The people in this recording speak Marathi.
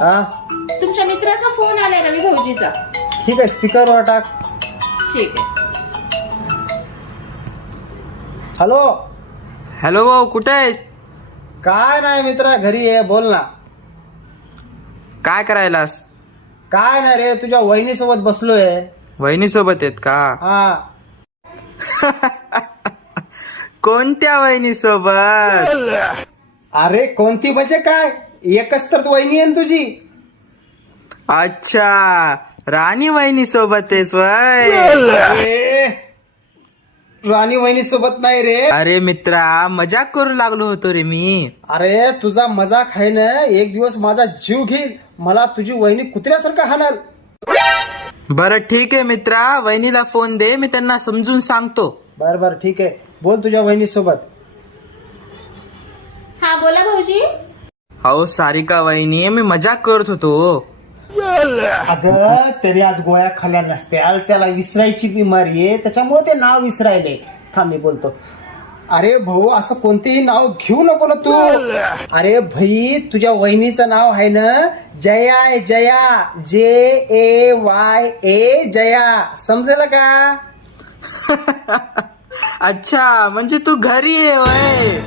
हा तुमच्या मित्राचा फोन आलाय रवी भाऊजीचा. ठीक आहे, स्पीकरवर टाक. ठीक आहे. हॅलो. हॅलो भाऊ, कुठे आहे? काय नाही मित्रा, घरी आहे. बोल ना. काय करायलास? काय नाही रे, तुझ्या वहिनी सोबत बसलोय. वहिनी सोबत आहेत का? हा. कोणत्या वहिनी सोबत? अरे कोणती म्हणजे काय, एकच तर वहिनी आहे ना तुझी. अच्छा, राणी वहिनी सोबत आहेस वय? अरे, राणी वहिनी सोबत नाही रे. अरे मित्रा, मजाक करू लागलो होतो रे मी. अरे तुझा मजाक आहे ना, एक दिवस माझा जीव घेईल. मला तुझी वहिनी कुत्र्यासारखं हाणल. बरं ठीक आहे मित्रा, वहिनीला फोन दे, मी त्यांना समजून सांगतो. बर बर ठीक आहे, बोल तुझ्या वहिनी सोबत. हा बोला भाऊजी. अहो सारिका वहिनी, मी मजाक करत होतो. अगं तरी आज गोळ्या खाल्ल्या नसत्या, त्याला विसरायची बिमारी आहे, त्याच्यामुळे ते नाव विसरायले. थांब मी बोलतो. अरे भाऊ, असं कोणतेही नाव घेऊ नको ना तू. अरे भाई, तुझ्या वहिनीचं नाव आहे ना जया आहे, जया. JAYA, जया. समजेल का? अच्छा, म्हणजे तू घरी आहे वय?